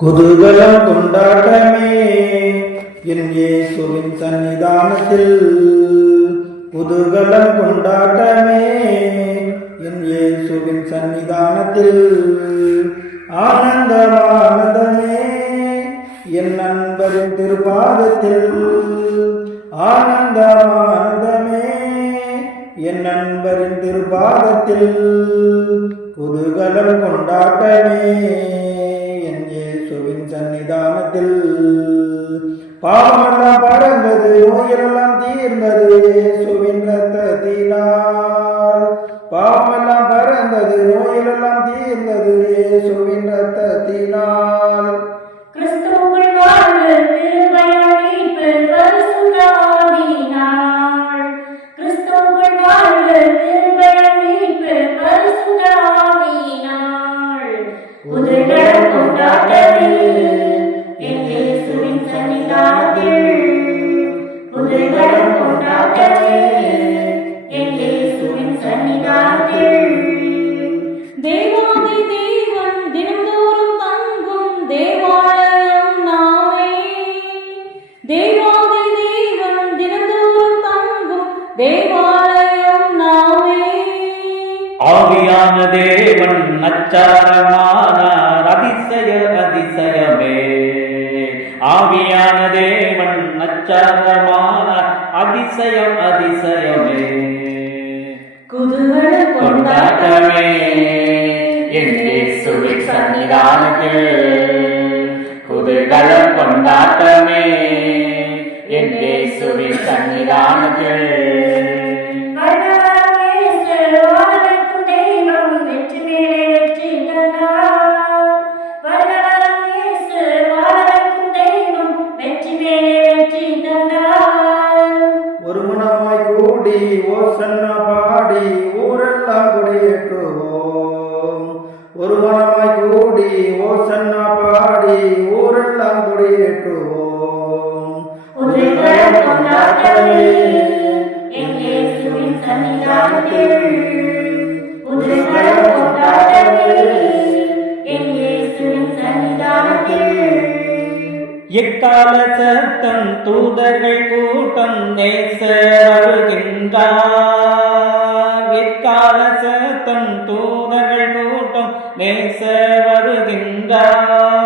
குதூகலம் கொண்டாட்டமே என் இயேசுவின் சன்னிதானத்தில். குதூகலம் கொண்டாட்டமே என் இயேசுவின் சன்னிதானத்தில். ஆனந்தமானந்தமே என் நண்பரின் திருப்பாதத்தில். ஆனந்தமானந்தமே என் நண்பரின் திருப்பாதத்தில். குதூகலம் கொண்டாட்டமே என் இயேசுவின் சன்னிதானத்தில். பாவமெல்லாம் பறந்தது, நோயெல்லாம் தீர்ந்தது இயேசுவின் இரத்தத்தினால். பாவமெல்லாம் பறந்தது, நோயெல்லாம் தீர்ந்தது இயேசுவின் இரத்தத்தினால். கிறிஸ்துவுக்குள் வாழ்வு திருமயம் மீட்பு பரிசுத்த ஆவியினால். கிறிஸ்துவுக்குள் வாழ்வு திருமயம் மீட்பு பரிசுத்த ஆவியினால். குதூகலம் கொண்டாட்டமே என் இயேசுவின் சன்னிதானத்தில். குதூகலம் கொண்டாட்டமே என் இயேசுவின் சன்னிதானத்தில். தேவாதி தேவன் தினந்தோறும் தங்கும் தேவாலயம் நாமே. தேவாதி தேவன் தினந்தோறும் தங்கும் தேவாலயம் நாமே. ஆவியான தேவன் நச்சாரமானார் அதிசய அதிசயமே. ஆவியான தேவன் நச்சாரமானார் அதிசயம் அதிசயமே. குதூகலம் கொண்டாட்டமே என் இயேசுவின் சன்னிதானத்தில். குதூகலம் கொண்டாட்டமே என் இயேசுவின் சன்னிதானத்தில். ஒரு மனமாய் கூடி ஓசன்னா பாடி ஊரெல்லாம் கொடியேற்றுவோம். ஒரு மனமாய் கூடி ஓசன்னா பாடி ஊரெல்லாம் கொடியேற்றுவோம். குதூகலம் கொண்டாட்டமே என் இயேசுவின் சன்னிதானத்தில். குதூகலம் கொண்டாட்டமே என் இயேசுவின் சன்னிதானத்தில். எக்கால சத்தம் தூதர்கள் கூட்டம் நேசர் வருகின்றார். எக்கால சத்தம் தூதர்கள் கூட்டம் நேசர் வருகின்றார்.